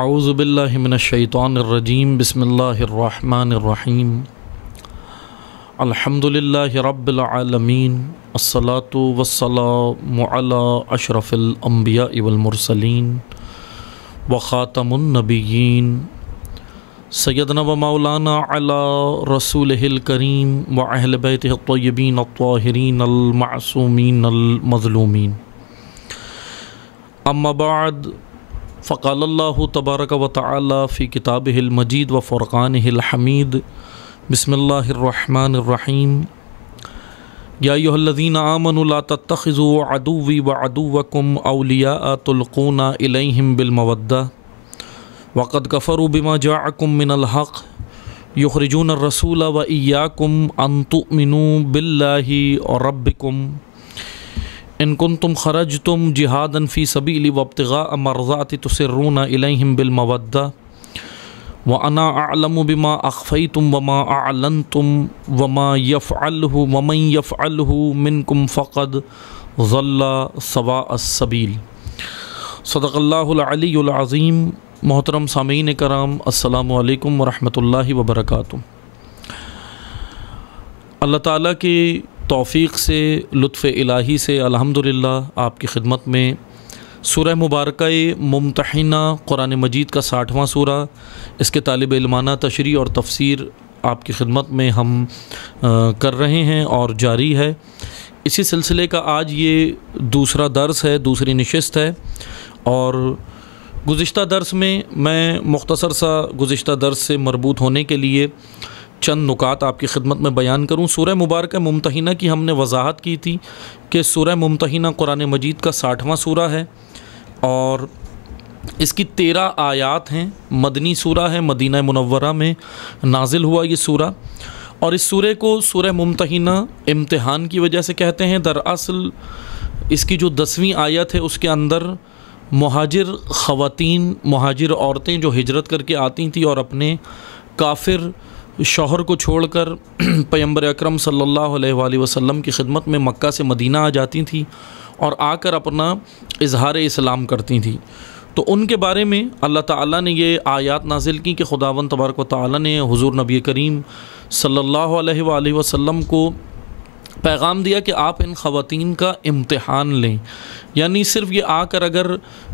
اعوذ باللہ من الشیطان الرجیم بسم اللہ الرحمن الرحیم الحمد للہ رب العالمین الصلاۃ والسلام علی اشرف الانبیاء والمرسلین وخاتم النبیین سیدنا و مولانا علی رسولہ الکریم واہل بیتہ الطیبین الطاہرین المعصومین المظلومین اما بعد فقال اللہ تبارک و تعالی فی کتابہ المجید و فرقانہ الحمید بسم اللہ الرحمن الرحیم یا ایھا الذین آمنوا لا تتخذوا عدوی وعدوکم اولیاء تلقون الیہم بالمودہ وقد کفروا بما جاءکم من الحق یخرجون الرسول وإیاکم ان تؤمنوا باللہ ربکم ان کنتم خرجتم جہادا فی سبیلی وابتغاء مرضاتی تسرون الیہم بالمودہ وانا اعلم بما اخفیتم وما اعلنتم وما یفعلہ ومن یفعلہ منکم فقد ضل سواء السبیل۔ صدق اللہ العلی العظیم۔ محترم سامعین کرام، السلام علیکم ورحمۃ اللہ وبرکاتہ۔ اللہ تعالیٰ کی توفیق سے، لطف الہی سے الحمدللہ آپ کی خدمت میں سورہ مبارکہ ممتحنہ قرآن مجید کا 60واں سورہ، اس کے طالب علمانہ تشریح اور تفسیر آپ کی خدمت میں ہم کر رہے ہیں اور جاری ہے۔ اسی سلسلے کا آج یہ دوسرا درس ہے، دوسری نشست ہے، اور گزشتہ درس میں مختصر سا گزشتہ درس سے مربوط ہونے کے لیے چند نکات آپ کی خدمت میں بیان کروں۔ سورہ مبارکہ ممتحنہ کی ہم نے وضاحت کی تھی کہ سورہ ممتحنہ قرآن مجید کا 60واں سورہ ہے اور اس کی 13 آیات ہیں۔ مدنی سورہ ہے، مدینہ منورہ میں نازل ہوا یہ سورہ، اور اس سورے کو سورہ ممتحنہ امتحان کی وجہ سے کہتے ہیں۔ دراصل اس کی جو 10ویں آیت ہے اس کے اندر مہاجر خواتین، مہاجر عورتیں جو ہجرت کر کے آتی تھیں اور اپنے کافر شوہر کو چھوڑ کر پیغمبر اکرم صلی اللہ علیہ وآلہ وسلم کی خدمت میں مکہ سے مدینہ آ جاتی تھیں اور آ کر اپنا اظہار اسلام کرتی تھیں، تو ان کے بارے میں اللہ تعالیٰ نے یہ آیات نازل کی کہ خداوند تبارک و تعالیٰ نے حضور نبی کریم صلی اللہ علیہ وآلہ وسلم کو پیغام دیا کہ آپ ان خواتین کا امتحان لیں، یعنی صرف یہ آ کر اگر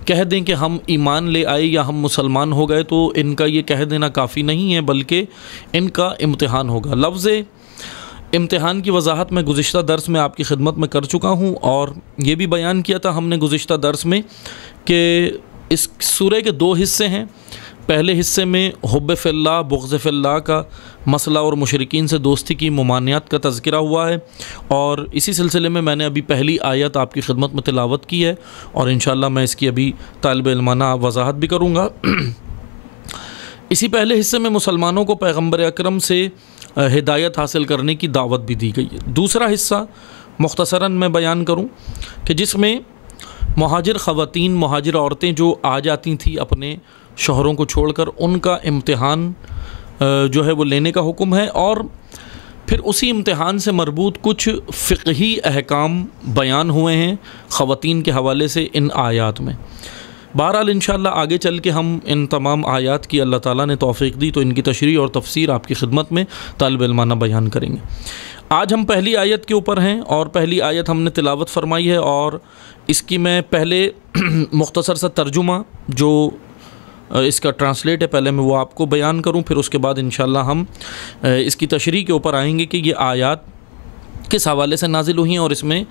کہہ دیں کہ ہم ایمان لے آئے یا ہم مسلمان ہو گئے تو ان کا یہ کہہ دینا کافی نہیں ہے، بلکہ ان کا امتحان ہوگا۔ لفظ امتحان کی وضاحت میں گزشتہ درس میں آپ کی خدمت میں کر چکا ہوں، اور یہ بھی بیان کیا تھا ہم نے گزشتہ درس میں کہ اس سورہ کے 2 حصے ہیں۔ پہلے حصے میں حب فی اللہ، بغض فی اللہ کا مسئلہ اور مشرکین سے دوستی کی ممانعت کا تذکرہ ہوا ہے، اور اسی سلسلے میں نے ابھی پہلی آیت آپ کی خدمت میں تلاوت کی ہے، اور انشاءاللہ میں اس کی ابھی طالب علمانہ وضاحت بھی کروں گا۔ اسی پہلے حصے میں مسلمانوں کو پیغمبر اکرم سے ہدایت حاصل کرنے کی دعوت بھی دی گئی ہے۔ دوسرا حصہ مختصراً میں بیان کروں کہ جس میں مہاجر خواتین، مہاجر عورتیں جو آ جاتی تھیں اپنے شوہروں کو چھوڑ کر، ان کا امتحان جو ہے وہ لینے کا حکم ہے، اور پھر اسی امتحان سے مربوط کچھ فقہی احکام بیان ہوئے ہیں خواتین کے حوالے سے ان آیات میں۔ بہرحال انشاءاللہ آگے چل کے ہم ان تمام آیات کی اللہ تعالیٰ نے توفیق دی تو ان کی تشریح اور تفسیر آپ کی خدمت میں طالب علمانہ بیان کریں گے۔ آج ہم پہلی آیت کے اوپر ہیں، اور پہلی آیت ہم نے تلاوت فرمائی ہے، اور اس کی میں پہلے مختصر سا ترجمہ جو اس کا ٹرانسلیٹ ہے پہلے میں وہ آپ کو بیان کروں، پھر اس کے بعد انشاءاللہ ہم اس کی تشریح کے اوپر آئیں گے کہ یہ آیات کس حوالے سے نازل ہوئی ہیں اور اس میں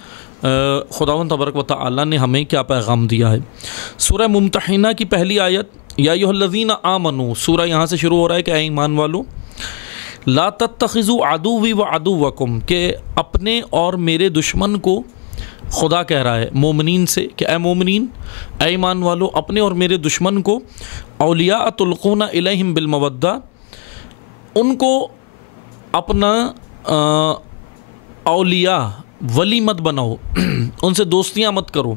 خداوند تبارک و تعالیٰ نے ہمیں کیا پیغام دیا ہے۔ سورہ ممتحنہ کی پہلی آیت، یا ایھا الذین آمنوا، سورہ یہاں سے شروع ہو رہا ہے کہ اے ایمان والو، لا تتخذوا عدوی وعدوکم، کہ اپنے اور میرے دشمن کو خدا کہہ رہا ہے مومنین سے کہ اے مومنین، اے ایمان والو، اپنے اور میرے دشمن کو اولیاء تلقون الیہم بالمودہ، ان کو اپنا اولیاء، ولی مت بناؤ، ان سے دوستیاں مت کرو،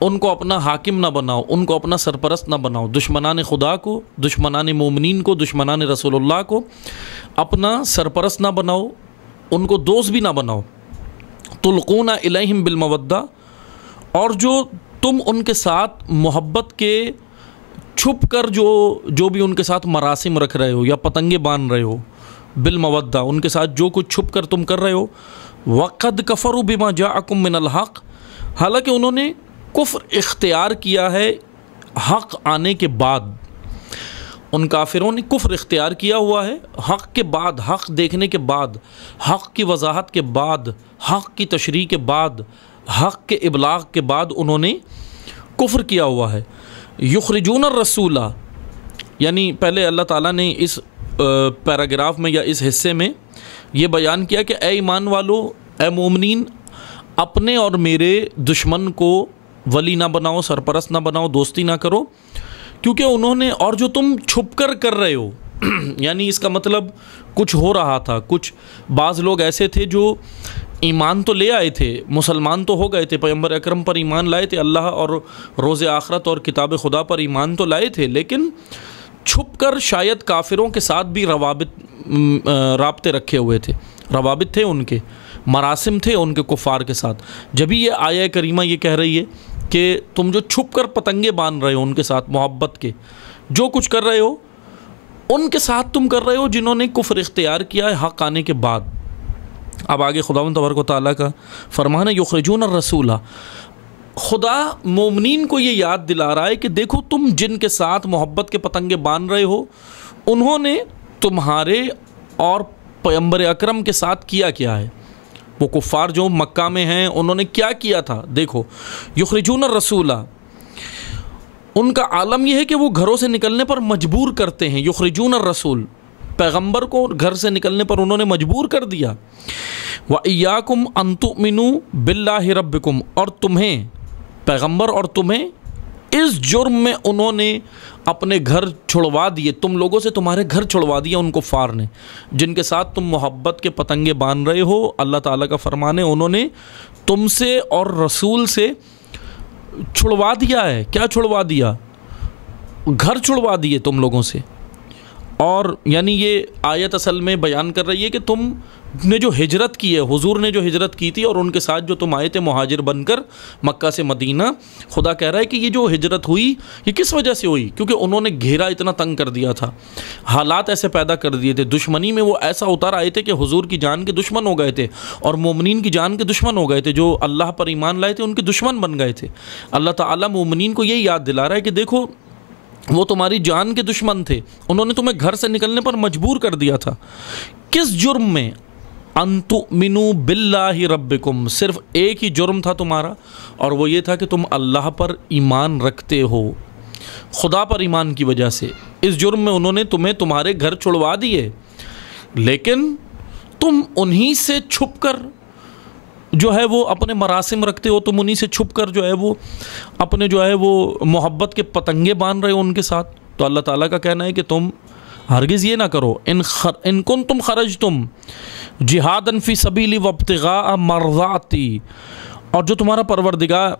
ان کو اپنا حاکم نہ بناؤ، ان کو اپنا سرپرست نہ بناؤ، دشمنان خدا کو، دشمنان مومنین کو، دشمنان رسول اللہ کو اپنا سرپرست نہ بناؤ، ان کو دوست بھی نہ بناؤ۔ تلقون الیہم بالمودہ، اور جو تم ان کے ساتھ محبت کے چھپ کر جو بھی ان کے ساتھ مراسم رکھ رہے ہو یا پتنگیں باندھ رہے ہو بالمودہ، ان کے ساتھ جو کچھ چھپ کر تم کر رہے ہو، وَقَدْ كَفَرُوا بِمَا جَاءَكُم مِّنَ الْحَقِّ، حالانکہ انہوں نے کفر اختیار کیا ہے حق آنے کے بعد. ان کافروں نے کفر اختیار کیا ہوا ہے حق کے بعد، حق دیکھنے کے بعد، حق کی وضاحت کے بعد، حق کی تشریح کے بعد، حق کے ابلاغ کے بعد انہوں نے کفر کیا ہوا ہے. یخرجون الرسول، یعنی پہلے اللہ تعالیٰ نے اس پیراگراف میں یا اس حصے میں یہ بیان کیا کہ اے ایمان والو، اے مومنین، اپنے اور میرے دشمن کو ولی نہ بناؤ، سرپرست نہ بناؤ، دوستی نہ کرو، کیونکہ انہوں نے، اور جو تم چھپ کر رہے ہو یعنی اس کا مطلب کچھ ہو رہا تھا. کچھ بعض لوگ ایسے تھے جو ایمان تو لے آئے تھے، مسلمان تو ہو گئے تھے، پیغمبر اکرم پر ایمان لائے تھے، اللہ اور روز آخرت اور کتاب خدا پر ایمان تو لائے تھے، لیکن چھپ کر شاید کافروں کے ساتھ بھی رابطے رکھے ہوئے تھے، روابط تھے، ان کے مراسم تھے ان کے کفار کے ساتھ. جبھی یہ آیہ کریمہ یہ کہہ رہی ہے کہ تم جو چھپ کر پتنگے باندھ رہے ہو ان کے ساتھ محبت کے، جو کچھ کر رہے ہو ان کے ساتھ تم کر رہے ہو جنہوں نے کفر اختیار کیا ہے حق آنے کے بعد. اب آگے خداوند تبارک و تعالیٰ کا فرمان ہے یخرجون الرسول، خدا مومنین کو یہ یاد دلا رہا ہے کہ دیکھو تم جن کے ساتھ محبت کے پتنگے باندھ رہے ہو انہوں نے تمہارے اور پیغمبر اکرم کے ساتھ کیا ہے. وہ کفار جو مکہ میں ہیں انہوں نے کیا کیا تھا، دیکھو یخرجون الرسول، ان کا عالم یہ ہے کہ وہ گھروں سے نکلنے پر مجبور کرتے ہیں. یخرجون الرسول، پیغمبر کو گھر سے نکلنے پر انہوں نے مجبور کر دیا. وَإِيَّاكُمْ أَن تُؤْمِنُوا بِاللَّهِ رَبِّكُمْ، اور تمہیں پیغمبر اور تمہیں اس جرم میں انہوں نے اپنے گھر چھڑوا دیے، تم لوگوں سے تمہارے گھر چھڑوا دیا ان کفار نے جن کے ساتھ تم محبت کے پتنگے باندھ رہے ہو. اللہ تعالیٰ کا فرمان ہے انہوں نے تم سے اور رسول سے چھڑوا دیا ہے. کیا چھڑوا دیا؟ گھر چھڑوا دیے تم لوگوں سے. اور یعنی یہ آیت اصل میں بیان کر رہی ہے کہ تم نے جو ہجرت کی ہے، حضور نے جو ہجرت کی تھی اور ان کے ساتھ جو تم آئے تھے مہاجر بن کر مکہ سے مدینہ، خدا کہہ رہا ہے کہ یہ جو ہجرت ہوئی یہ کس وجہ سے ہوئی؟ کیونکہ انہوں نے گھیرا اتنا تنگ کر دیا تھا، حالات ایسے پیدا کر دیے تھے، دشمنی میں وہ ایسا اتار آئے تھے کہ حضور کی جان کے دشمن ہو گئے تھے اور مومنین کی جان کے دشمن ہو گئے تھے. جو اللہ پر ایمان لائے تھے ان کے دشمن بن گئے تھے. اللہ تعالیٰ مومنین کو یہی یاد دلا رہا ہے کہ دیکھو وہ تمہاری جان کے دشمن تھے، انہوں نے تمہیں گھر سے نکلنے پر مجبور کر دیا تھا. کس جرم میں؟ ان تؤمنوا باللہ ربکم، صرف ایک ہی جرم تھا تمہارا، اور وہ یہ تھا کہ تم اللہ پر ایمان رکھتے ہو، خدا پر ایمان کی وجہ سے. اس جرم میں انہوں نے تمہیں تمہارے گھر چھڑوا دیے، لیکن تم انہی سے چھپ کر جو ہے وہ اپنے مراسم رکھتے ہو، تم انہی سے چھپ کر جو ہے وہ اپنے جو ہے وہ محبت کے پتنگے باندھ رہے ہو ان کے ساتھ. تو اللہ تعالیٰ کا کہنا ہے کہ تم ہرگز یہ نہ کرو. ان کنتم خرجتم جہادا فی سبیلی وابتغاء مرضاتی، اور جو تمہارا پروردگار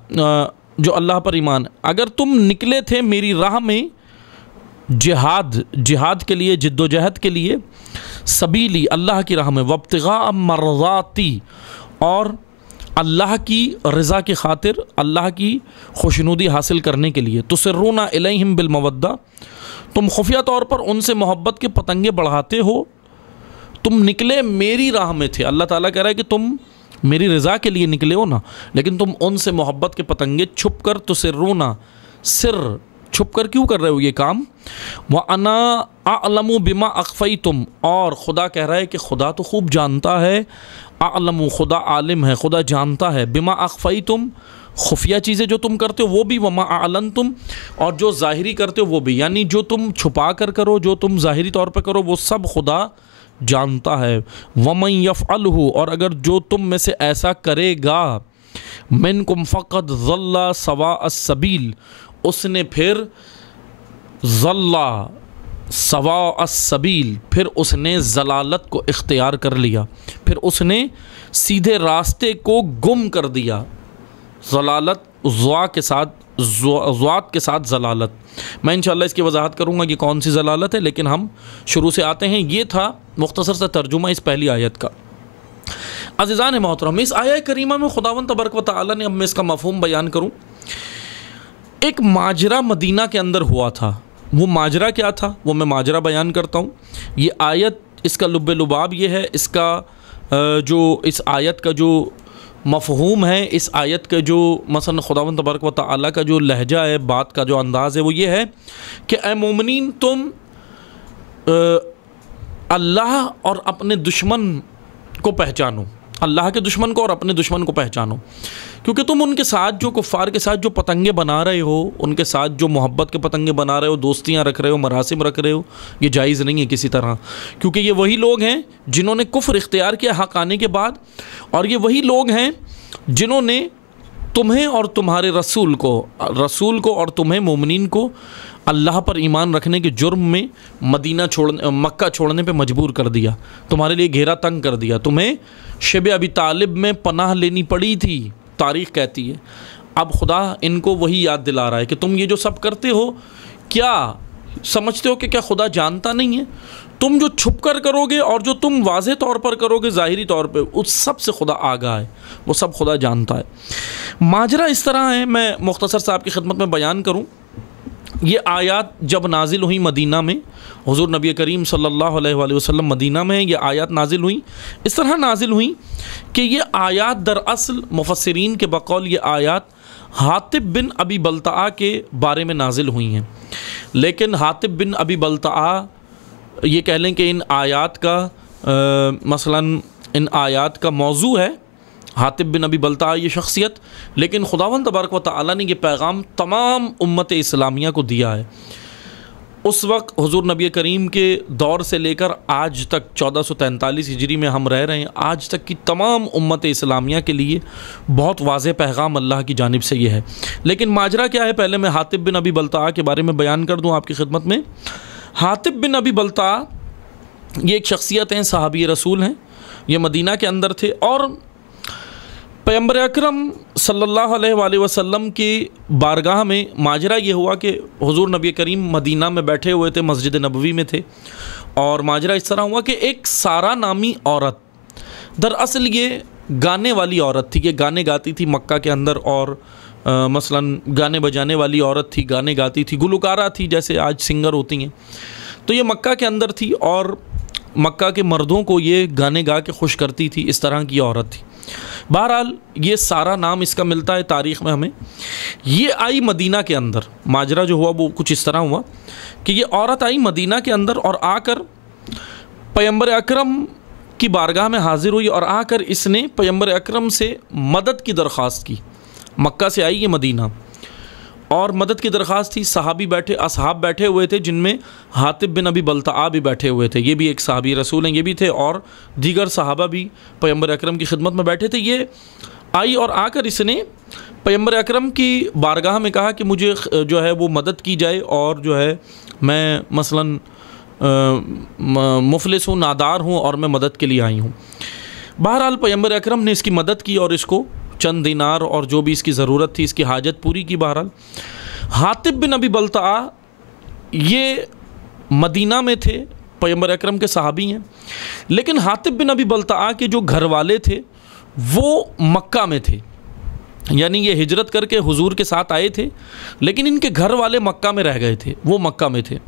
جو اللہ پر ایمان، اگر تم نکلے تھے میری راہ میں جہاد کے لیے، جد و جہد کے لیے، سبیلی اللہ کی راہ میں، وابتغاء مرضاتی، اور اللہ کی رضا کی خاطر، اللہ کی خوشنودی حاصل کرنے کے لیے، تسرون الیہم بالمودہ، تم خفیہ طور پر ان سے محبت کے پتنگے بڑھاتے ہو. تم نکلے میری راہ میں تھے. اللہ تعالیٰ کہہ رہا ہے کہ تم میری رضا کے لیے نکلے ہو نا، لیکن تم ان سے محبت کے پتنگے چھپ کر، تسرون، سر چھپ کر کیوں کر رہے ہو یہ کام؟ وَأَنَا أَعْلَمُ بِمَا أَخْفَيْتُمْ، اور خدا کہہ رہا ہے کہ خدا تو خوب جانتا ہے، اعلم، خدا عالم ہے، خدا جانتا ہے، بما اخفیتم، خفیہ چیزیں جو تم کرتے ہو وہ بھی، وما اعلنتم، اور جو ظاہری کرتے ہو وہ بھی، یعنی جو تم چھپا کر کرو، جو تم ظاہری طور پہ کرو، وہ سب خدا جانتا ہے. ومن یفعلہ، اور اگر جو تم میں سے ایسا کرے گا، منکم فقد ضل سواء السبیل، اس نے پھر ضل سواء السبیل، پھر اس نے ضلالت کو اختیار کر لیا، پھر اس نے سیدھے راستے کو گم کر دیا. ضلالت ضوات کے ساتھ ضلالت. میں انشاءاللہ اس کی وضاحت کروں گا کہ کون سی ضلالت ہے، لیکن ہم شروع سے آتے ہیں. یہ تھا مختصر سا ترجمہ اس پہلی آیت کا. عزیزان محترم، اس آیہ کریمہ میں خداوند تبارک و تعالی نے، اب میں اس کا مفہوم بیان کروں، ایک ماجرا مدینہ کے اندر ہوا تھا. وہ ماجرا کیا تھا وہ میں ماجرا بیان کرتا ہوں. یہ آیت اس کا لب لباب یہ ہے، اس کا جو اس آیت کا جو مفہوم ہے، اس آیت کا جو مثلا خداوند تبارک و تعالیٰ کا جو لہجہ ہے، بات کا جو انداز ہے، وہ یہ ہے کہ اے مومنین تم اللہ اور اپنے دشمن کو پہچانو، اللہ کے دشمن کو اور اپنے دشمن کو پہچانو، کیونکہ تم ان کے ساتھ جو کفار کے ساتھ جو پتنگے بنا رہے ہو، ان کے ساتھ جو محبت کے پتنگے بنا رہے ہو، دوستیاں رکھ رہے ہو، مراسم رکھ رہے ہو، یہ جائز نہیں ہے کسی طرح، کیونکہ یہ وہی لوگ ہیں جنہوں نے کفر اختیار کیا حق آنے کے بعد، اور یہ وہی لوگ ہیں جنہوں نے تمہیں اور تمہارے رسول کو اور تمہیں مومنین کو اللہ پر ایمان رکھنے کے جرم میں مکہ چھوڑنے پہ مجبور کر دیا، تمہارے لیے گھیرا تنگ کر دیا، تمہیں شب ابی طالب میں پناہ لینی پڑی تھی، تاریخ کہتی ہے. اب خدا ان کو وہی یاد دلا رہا ہے کہ تم یہ جو سب کرتے ہو، کیا سمجھتے ہو کہ کیا خدا جانتا نہیں ہے؟ تم جو چھپ کر کرو گے اور جو تم واضح طور پر کرو گے ظاہری طور پہ، اس سب سے خدا آگاہ ہے، وہ سب خدا جانتا ہے. ماجرا اس طرح ہے، میں مختصر صاحب کی خدمت میں بیان کروں. یہ آیات جب نازل ہوئی مدینہ میں، حضور نبی کریم صلی اللہ علیہ وآلہ وسلم مدینہ میں یہ آیات نازل ہوئیں، اس طرح نازل ہوئیں کہ یہ آیات دراصل مفسرین کے بقول یہ آیات حاطب بن ابی بلتعہ کے بارے میں نازل ہوئی ہیں. لیکن حاطب بن ابی بلتعہ یہ کہہ لیں کہ ان آیات کا مثلاً ان آیات کا موضوع ہے حاطب بن ابی بلتعہ یہ شخصیت، لیکن خداوند تبارک و تعالیٰ نے یہ پیغام تمام امت اسلامیہ کو دیا ہے. اس وقت حضور نبی کریم کے دور سے لے کر آج تک 1443 ہجری میں ہم رہ رہے ہیں، آج تک کی تمام امت اسلامیہ کے لیے بہت واضح پیغام اللہ کی جانب سے یہ ہے. لیکن ماجرا کیا ہے، پہلے میں حاطب بن ابی بلتعہ کے بارے میں بیان کر دوں آپ کی خدمت میں. حاطب بن ابی بلتعہ یہ ایک شخصیت ہیں، صحابی رسول ہیں، یہ مدینہ کے اندر تھے، اور پیغمبر اکرم صلی اللہ علیہ وآلہ وسلم کی بارگاہ میں ماجرا یہ ہوا کہ حضور نبی کریم مدینہ میں بیٹھے ہوئے تھے، مسجد نبوی میں تھے، اور ماجرا اس طرح ہوا کہ ایک سارا نامی عورت، دراصل یہ گانے والی عورت تھی، یہ گانے گاتی تھی مکہ کے اندر، اور مثلاً گانے بجانے والی عورت تھی، گانے گاتی تھی، گلوکارہ تھی جیسے آج سنگر ہوتی ہیں. تو یہ مکہ کے اندر تھی اور مکہ کے مردوں کو یہ گانے گا کے خوش کرتی تھی، اس طرح کی عورت تھی. بہرحال یہ سارا نام اس کا ملتا ہے تاریخ میں ہمیں. یہ آئی مدینہ کے اندر، ماجرا جو ہوا وہ کچھ اس طرح ہوا کہ یہ عورت آئی مدینہ کے اندر اور آ کر پیغمبر اکرم کی بارگاہ میں حاضر ہوئی، اور آ کر اس نے پیغمبر اکرم سے مدد کی درخواست کی. مکہ سے آئی یہ مدینہ اور مدد کی درخواست تھی. اصحاب بیٹھے ہوئے تھے، جن میں حاطب بن ابی بلتعہ بھی بیٹھے ہوئے تھے، یہ بھی ایک صحابی رسول ہیں، یہ بھی تھے، اور دیگر صحابہ بھی پیغمبر اکرم کی خدمت میں بیٹھے تھے. یہ آئی اور آ کر اس نے پیغمبر اکرم کی بارگاہ میں کہا کہ مجھے جو ہے وہ مدد کی جائے، اور جو ہے میں مثلاً مفلس ہوں، نادار ہوں، اور میں مدد کے لیے آئی ہوں. بہرحال پیغمبر اکرم نے اس کی مدد کی اور اس کو چند دینار اور جو بھی اس کی ضرورت تھی اس کی حاجت پوری کی. بہرحال حاطب بن ابی بلتعہ یہ مدینہ میں تھے، پیغمبر اکرم کے صحابی ہیں، لیکن حاطب بن ابی بلتعہ کے جو گھر والے تھے وہ مکہ میں تھے، یعنی یہ ہجرت کر کے حضور کے ساتھ آئے تھے، لیکن ان کے گھر والے مکہ میں رہ گئے تھے، وہ مکہ میں تھے.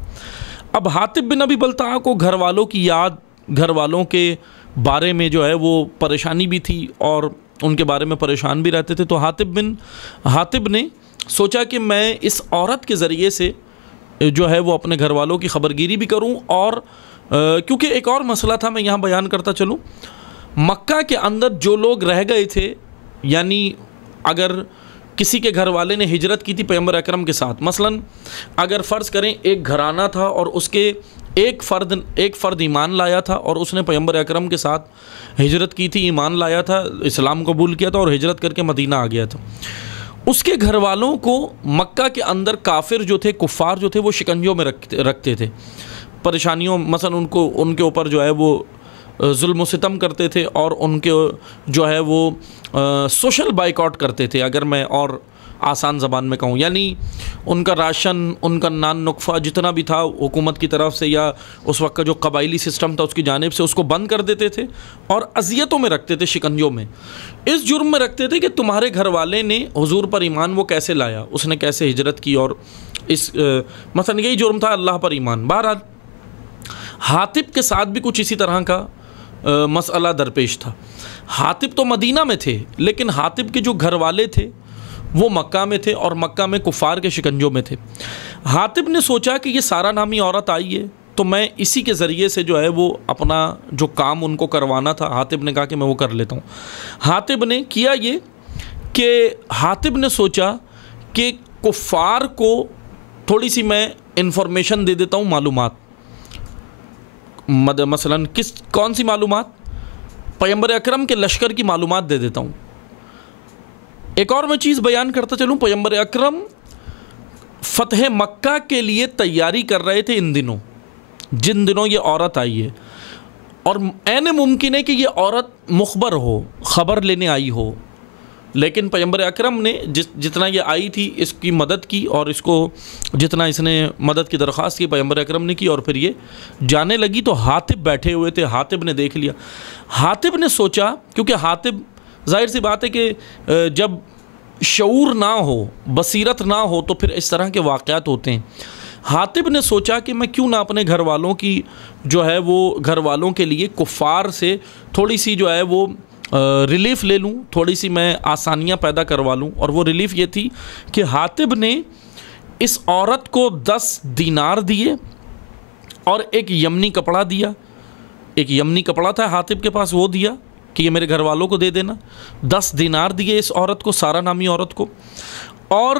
اب حاطب بن ابی بلتعہ کو گھر والوں کی یاد، گھر والوں کے بارے میں جو ہے وہ پریشانی بھی تھی اور ان کے بارے میں پریشان بھی رہتے تھے. تو حاطب نے سوچا کہ میں اس عورت کے ذریعے سے جو ہے وہ اپنے گھر والوں کی خبرگیری بھی کروں، اور کیونکہ ایک اور مسئلہ تھا میں یہاں بیان کرتا چلوں. مکہ کے اندر جو لوگ رہ گئے تھے، یعنی اگر کسی کے گھر والے نے ہجرت کی تھی پیغمبر اکرم کے ساتھ، مثلا اگر فرض کریں ایک گھرانہ تھا اور اس کے ایک فرد ایمان لایا تھا اور اس نے پیغمبر اکرم کے ساتھ ہجرت کی تھی، ایمان لایا تھا، اسلام قبول کیا تھا اور ہجرت کر کے مدینہ آ گیا تھا، اس کے گھر والوں کو مکہ کے اندر کافر جو تھے، کفار جو تھے، وہ شکنجوں میں رکھتے تھے، پریشانیوں، مثلا ان کے اوپر جو ہے وہ ظلم و ستم کرتے تھے، اور ان کے جو ہے وہ سوشل بائیکاٹ کرتے تھے، اگر میں اور آسان زبان میں کہوں، یعنی ان کا راشن، ان کا نان نقفہ جتنا بھی تھا حکومت کی طرف سے یا اس وقت کا جو قبائلی سسٹم تھا اس کی جانب سے، اس کو بند کر دیتے تھے اور اذیتوں میں رکھتے تھے، شکنجوں میں، اس جرم میں رکھتے تھے کہ تمہارے گھر والے نے حضور پر ایمان وہ کیسے لایا، اس نے کیسے ہجرت کی اور مثلا یہی جرم تھا اللہ پر ایمان۔ بہرحال حاطب کے ساتھ بھی کچھ اسی طرح کا مسئلہ درپیش تھا۔ حاطب تو مدینہ میں تھے، لیکن حاطب کے جو گھر والے تھے وہ مکہ میں تھے اور مکہ میں کفار کے شکنجوں میں تھے۔ حاطب نے سوچا کہ یہ سارا نامی عورت آئی ہے تو میں اسی کے ذریعے سے جو ہے وہ اپنا جو کام ان کو کروانا تھا، حاطب نے کہا کہ میں وہ کر لیتا ہوں۔ حاطب نے کیا یہ کہ حاطب نے سوچا کہ کفار کو تھوڑی سی میں انفارمیشن دے دیتا ہوں، معلومات، مثلا کون سی معلومات؟ پیغمبر اکرم کے لشکر کی معلومات دے دیتا ہوں۔ ایک اور میں چیز بیان کرتا چلوں، پیغمبر اکرم فتح مکہ کے لیے تیاری کر رہے تھے ان دنوں، جن دنوں یہ عورت آئی ہے، اور عین ممکن ہے کہ یہ عورت مخبر ہو، خبر لینے آئی ہو، لیکن پیغمبر اکرم نے جتنا یہ آئی تھی اس کی مدد کی، اور اس کو جتنا اس نے مدد کی درخواست کی پیغمبر اکرم نے کی، اور پھر یہ جانے لگی تو حاطب بیٹھے ہوئے تھے، حاطب نے دیکھ لیا۔ حاطب نے سوچا، کیونکہ حاطب ظاہر سی بات ہے کہ جب شعور نہ ہو، بصیرت نہ ہو تو پھر اس طرح کے واقعات ہوتے ہیں۔ حاطب نے سوچا کہ میں کیوں نہ اپنے گھر والوں کی جو ہے وہ گھر والوں کے لیے کفار سے تھوڑی سی جو ہے وہ ریلیف لے لوں، تھوڑی سی میں آسانیاں پیدا کروا لوں۔ اور وہ ریلیف یہ تھی کہ حاطب نے اس عورت کو 10 دینار دیے اور ایک یمنی کپڑا دیا۔ ایک یمنی کپڑا تھا حاطب کے پاس، وہ دیا کہ یہ میرے گھر والوں کو دے دینا۔ 10 دینار دیے اس عورت کو، سارا نامی عورت کو، اور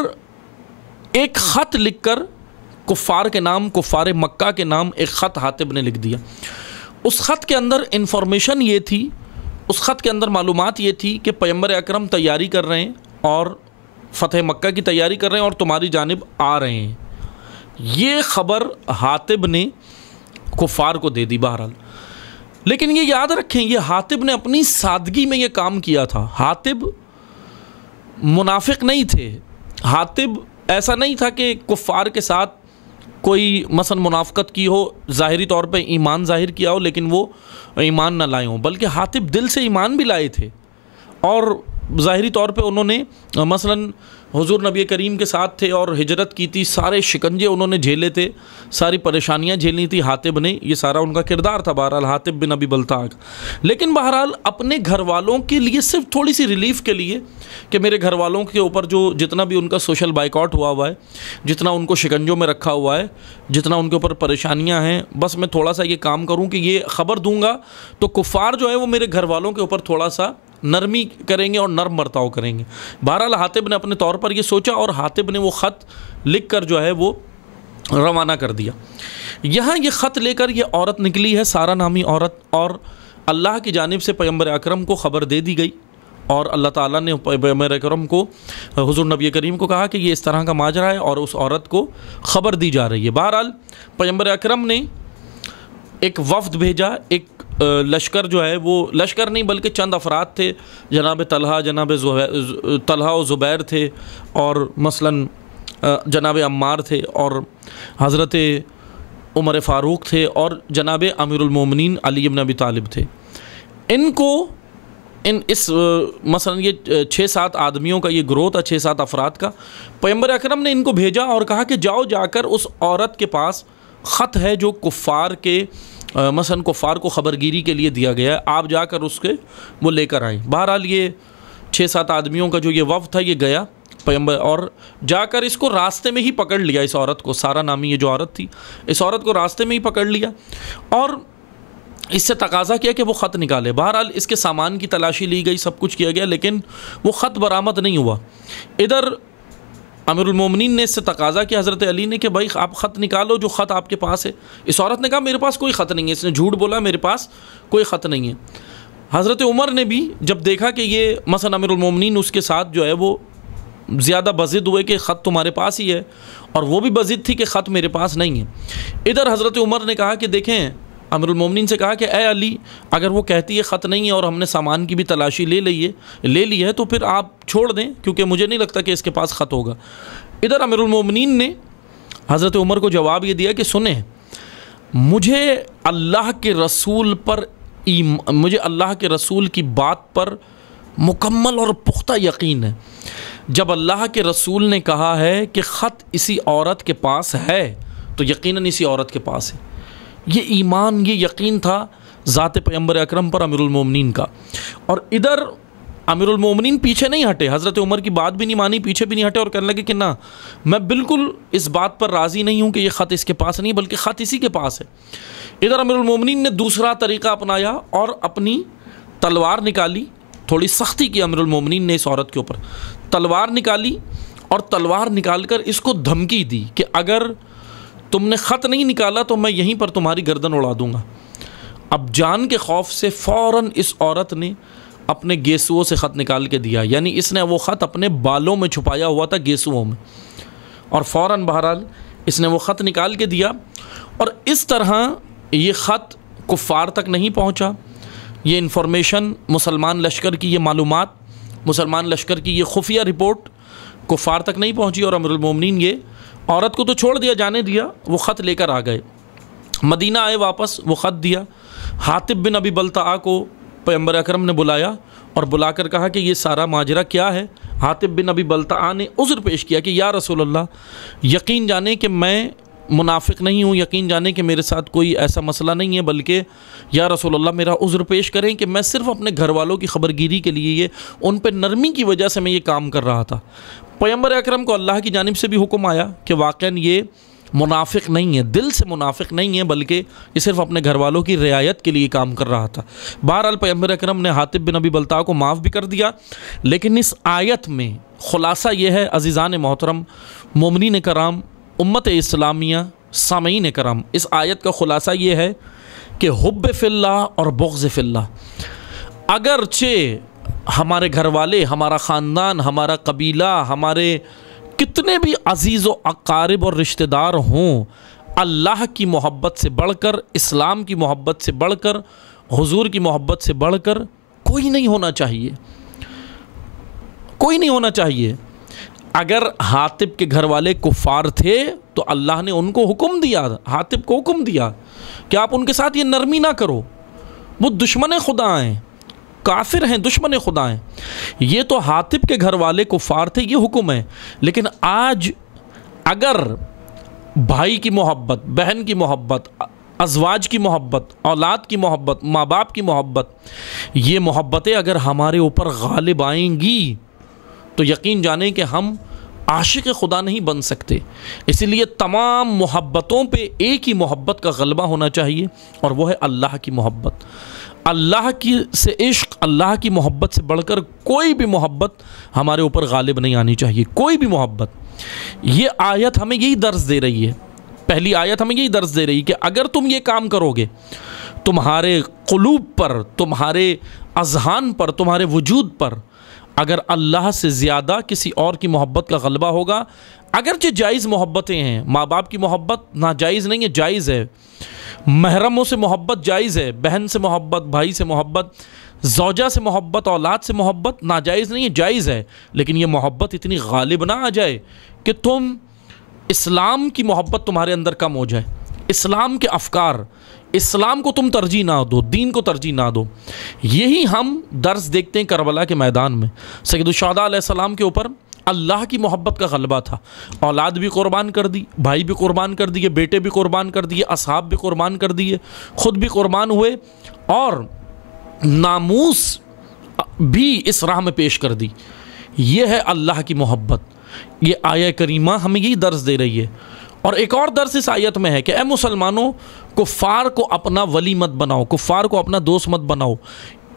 ایک خط لکھ کر کفار کے نام، کفار مکہ کے نام ایک خط حاطب نے لکھ دیا۔ اس خط کے اندر انفارمیشن یہ تھی، اس خط کے اندر معلومات یہ تھی کہ پیغمبر اکرم تیاری کر رہے ہیں اور فتح مکہ کی تیاری کر رہے ہیں اور تمہاری جانب آ رہے ہیں۔ یہ خبر حاطب نے کفار کو دے دی۔ بہرحال لیکن یہ یاد رکھیں، یہ حاطب نے اپنی سادگی میں یہ کام کیا تھا۔ حاطب منافق نہیں تھے، حاطب ایسا نہیں تھا کہ کفار کے ساتھ کوئی مثلا منافقت کی ہو، ظاہری طور پہ ایمان ظاہر کیا ہو لیکن وہ ایمان نہ لائے ہوں، بلکہ حاطب دل سے ایمان بھی لائے تھے، اور ظاہری طور پہ انہوں نے مثلا حضور نبی کریم کے ساتھ تھے اور ہجرت کی تھی، سارے شکنجے انہوں نے جھیلے تھے، ساری پریشانیاں جھیلنی تھی حاطب نے، یہ سارا ان کا کردار تھا بہرحال حاطب بن ابی بلتاغ۔ لیکن بہرحال اپنے گھر والوں کے لیے صرف تھوڑی سی ریلیف کے لیے کہ میرے گھر والوں کے اوپر جو جتنا بھی ان کا سوشل بائیکاٹ ہوا ہے، جتنا ان کو شکنجوں میں رکھا ہوا ہے، جتنا ان کے اوپر پریشانیاں ہیں، بس میں تھوڑا سا یہ کام کروں کہ یہ خبر دوں گا تو کفار جو ہے وہ میرے گھر والوں کے اوپر تھوڑا سا نرمی کریں گے اور نرم برتاؤ کریں گے۔ بہرحال حاطب نے اپنے طور پر یہ سوچا اور حاطب نے وہ خط لکھ کر جو ہے وہ روانہ کر دیا۔ یہاں یہ خط لے کر یہ عورت نکلی ہے، سارا نامی عورت، اور اللہ کی جانب سے پیغمبر اکرم کو خبر دے دی گئی، اور اللہ تعالیٰ نے پیغمبر اکرم کو، حضور نبی کریم کو کہا کہ یہ اس طرح کا ماجرا ہے اور اس عورت کو خبر دی جا رہی ہے۔ بہرحال پیغمبر اکرم نے ایک وفد بھیجا، ایک لشکر جو ہے وہ لشکر نہیں بلکہ چند افراد تھے، جناب طلحہ و زبیر تھے، اور مثلا جناب عمار تھے، اور حضرت عمر فاروق تھے، اور جناب امیر المومنین علی بن ابی طالب تھے۔ ان کو اس مثلا یہ 6-7 آدمیوں کا یہ گروہ تھا، 6-7 افراد کا۔ پیغمبر اکرم نے ان کو بھیجا اور کہا کہ جاؤ، جا کر اس عورت کے پاس خط ہے جو کفار کے مثلا کفار کو خبرگیری کے لیے دیا گیا ہے، آپ جا کر اس کے وہ لے کر آئیں۔ بہرحال یہ 6-7 آدمیوں کا جو یہ وفد تھا یہ گیا پیغمبر، اور جا کر اس کو راستے میں ہی پکڑ لیا، اس عورت کو، سارا نامی یہ جو عورت تھی، اس عورت کو راستے میں ہی پکڑ لیا اور اس سے تقاضا کیا کہ وہ خط نکالے۔ بہرحال اس کے سامان کی تلاشی لی گئی، سب کچھ کیا گیا، لیکن وہ خط برآمد نہیں ہوا۔ ادھر امیر المومنین نے اس سے تقاضا کیا حضرت علی نے کہ بھائی آپ خط نکالو، جو خط آپ کے پاس ہے۔ اس عورت نے کہا میرے پاس کوئی خط نہیں ہے، اس نے جھوٹ بولا، میرے پاس کوئی خط نہیں ہے۔ حضرت عمر نے بھی جب دیکھا کہ یہ مثلا امیر المومنین اس کے ساتھ جو ہے وہ زیادہ بضد ہوئے کہ خط تمہارے پاس ہی ہے، اور وہ بھی بضد تھی کہ خط میرے پاس نہیں ہے۔ ادھر حضرت عمر نے کہا کہ دیکھیں، امیر المومنین سے کہا کہ اے علی، اگر وہ کہتی ہے خط نہیں ہے اور ہم نے سامان کی بھی تلاشی لے لی ہے تو پھر آپ چھوڑ دیں، کیونکہ مجھے نہیں لگتا کہ اس کے پاس خط ہوگا۔ ادھر امیر المومنین نے حضرت عمر کو جواب یہ دیا کہ سنیں، مجھے اللہ کے رسول کی بات پر مکمل اور پختہ یقین ہے۔ جب اللہ کے رسول نے کہا ہے کہ خط اسی عورت کے پاس ہے تو یقیناً اسی عورت کے پاس ہے۔ یہ ایمان، یہ یقین تھا ذات پیغمبر اکرم پر امیر المومنین کا۔ اور ادھر امیر المومنین پیچھے نہیں ہٹے، حضرت عمر کی بات بھی نہیں مانی، پیچھے بھی نہیں ہٹے اور کہنے لگے کہ نہ، میں بالکل اس بات پر راضی نہیں ہوں کہ یہ خط اس کے پاس نہیں بلکہ خط اسی کے پاس ہے۔ ادھر امیر المومنین نے دوسرا طریقہ اپنایا اور اپنی تلوار نکالی۔ تھوڑی سختی کی امیر المومنین نے اس عورت کے اوپر، تلوار نکالی اور تلوار نکال کر اس کو دھمکی دی کہ اگر تم نے خط نہیں نکالا تو میں یہیں پر تمہاری گردن اڑا دوں گا۔ اب جان کے خوف سے فوراً اس عورت نے اپنے گیسوؤں سے خط نکال کے دیا، یعنی اس نے وہ خط اپنے بالوں میں چھپایا ہوا تھا، گیسوؤں میں، اور فوراً بہرحال اس نے وہ خط نکال کے دیا۔ اور اس طرح یہ خط کفار تک نہیں پہنچا، یہ انفارمیشن مسلمان لشکر کی، یہ معلومات مسلمان لشکر کی، یہ خفیہ رپورٹ کفار تک نہیں پہنچی، اور امیر المومنین یہ عورت کو تو چھوڑ دیا، جانے دیا، وہ خط لے کر آ گئے، مدینہ آئے واپس، وہ خط دیا۔ حاطب بن ابی بلتعہ کو پیغمبر اکرم نے بلایا اور بلا کر کہا کہ یہ سارا ماجرا کیا ہے۔ حاطب بن ابی بلتعہ نے عذر پیش کیا کہ یا رسول اللہ، یقین جانے کہ میں منافق نہیں ہوں، یقین جانے کہ میرے ساتھ کوئی ایسا مسئلہ نہیں ہے، بلکہ یا رسول اللہ میرا عذر پیش کریں کہ میں صرف اپنے گھر والوں کی خبرگیری کے لیے، یہ ان پہ نرمی کی وجہ سے میں یہ کام کر رہا تھا۔ پیغمبر اکرم کو اللہ کی جانب سے بھی حکم آیا کہ واقعاً یہ منافق نہیں ہے، دل سے منافق نہیں ہے، بلکہ یہ صرف اپنے گھر والوں کی رعایت کے لیے کام کر رہا تھا۔ بہرحال پیغمبر اکرم نے حاطب بن ابی بلتعہ کو معاف بھی کر دیا، لیکن اس آیت میں خلاصہ یہ ہے عزیزان محترم، مومنین کرام، امت اسلامیہ، سامعین کرام، اس آیت کا خلاصہ یہ ہے کہ حب فی اللہ اور بغض فی اللہ، اگرچہ ہمارے گھر والے، ہمارا خاندان، ہمارا قبیلہ، ہمارے کتنے بھی عزیز و اقارب اور رشتہ دار ہوں، اللہ کی محبت سے بڑھ کر، اسلام کی محبت سے بڑھ کر، حضور کی محبت سے بڑھ کر کوئی نہیں ہونا چاہیے، کوئی نہیں ہونا چاہیے۔ اگر حاطب کے گھر والے کفار تھے تو اللہ نے ان کو حکم دیا، حاطب کو حکم دیا کہ آپ ان کے ساتھ یہ نرمی نہ کرو، وہ دشمن خدا ہیں، کافر ہیں، دشمن خدا ہیں۔ یہ تو حاطب کے گھر والے کفار تھے، یہ حکم ہے۔ لیکن آج اگر بھائی کی محبت، بہن کی محبت، ازواج کی محبت، اولاد کی محبت، ماں باپ کی محبت، یہ محبتیں اگر ہمارے اوپر غالب آئیں گی تو یقین جانیں کہ ہم عاشق خدا نہیں بن سکتے۔ اسی لیے تمام محبتوں پہ ایک ہی محبت کا غلبہ ہونا چاہیے، اور وہ ہے اللہ کی محبت۔ اللہ کی سے عشق، اللہ کی محبت سے بڑھ کر کوئی بھی محبت ہمارے اوپر غالب نہیں آنی چاہیے، کوئی بھی محبت۔ یہ آیت ہمیں یہی درس دے رہی ہے، پہلی آیت ہمیں یہی درس دے رہی ہے کہ اگر تم یہ کام کرو گے، تمہارے قلوب پر، تمہارے اذہان پر، تمہارے وجود پر اگر اللہ سے زیادہ کسی اور کی محبت کا غلبہ ہوگا، اگرچہ جائز محبتیں ہیں، ماں باپ کی محبت ناجائز نہیں ہے، جائز ہے، محرموں سے محبت جائز ہے، بہن سے محبت، بھائی سے محبت، زوجہ سے محبت، اولاد سے محبت ناجائز نہیں ہے، جائز ہے، لیکن یہ محبت اتنی غالب نہ آ جائے کہ تم اسلام کی محبت تمہارے اندر کم ہو جائے، اسلام کے افکار، اسلام کو تم ترجیح نہ دو، دین کو ترجیح نہ دو۔ یہی ہم درس دیکھتے ہیں کربلا کے میدان میں، سید الشہداء علیہ السلام کے اوپر اللہ کی محبت کا غلبہ تھا، اولاد بھی قربان کر دی، بھائی بھی قربان کر دیے، بیٹے بھی قربان کر دیے، اصحاب بھی قربان کر دیے، خود بھی قربان ہوئے، اور ناموس بھی اس راہ میں پیش کر دی۔ یہ ہے اللہ کی محبت۔ یہ آیہ کریمہ ہمیں یہی درس دے رہی ہے۔ اور ایک اور درس اس آیت میں ہے کہ اے مسلمانوں، کفار کو اپنا ولی مت بناؤ، کفار کو اپنا دوست مت بناؤ،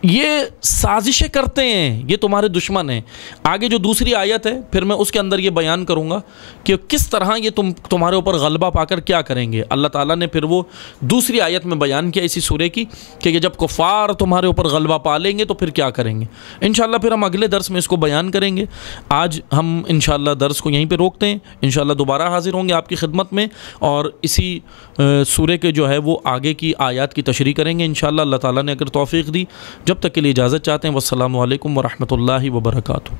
یہ سازشیں کرتے ہیں، یہ تمہارے دشمن ہیں۔ آگے جو دوسری آیت ہے پھر میں اس کے اندر یہ بیان کروں گا کہ کس طرح یہ تمہارے اوپر غلبہ پا کر کیا کریں گے۔ اللہ تعالیٰ نے پھر وہ دوسری آیت میں بیان کیا اسی سورے کی کہ یہ جب کفار تمہارے اوپر غلبہ پا لیں گے تو پھر کیا کریں گے۔ انشاءاللہ پھر ہم اگلے درس میں اس کو بیان کریں گے۔ آج ہم انشاءاللہ درس کو یہیں پہ روکتے ہیں، انشاءاللہ دوبارہ حاضر ہوں گے آپ کی خدمت میں، اور اسی سورے کے جو ہے وہ آگے کی آیات کی تشریح کریں گے انشاءاللہ، اللہ تعالیٰ نے اگر توفیق دی۔ جب تک کے لیے اجازت چاہتے ہیں، والسلام علیکم ورحمۃ اللہ وبرکاتہ۔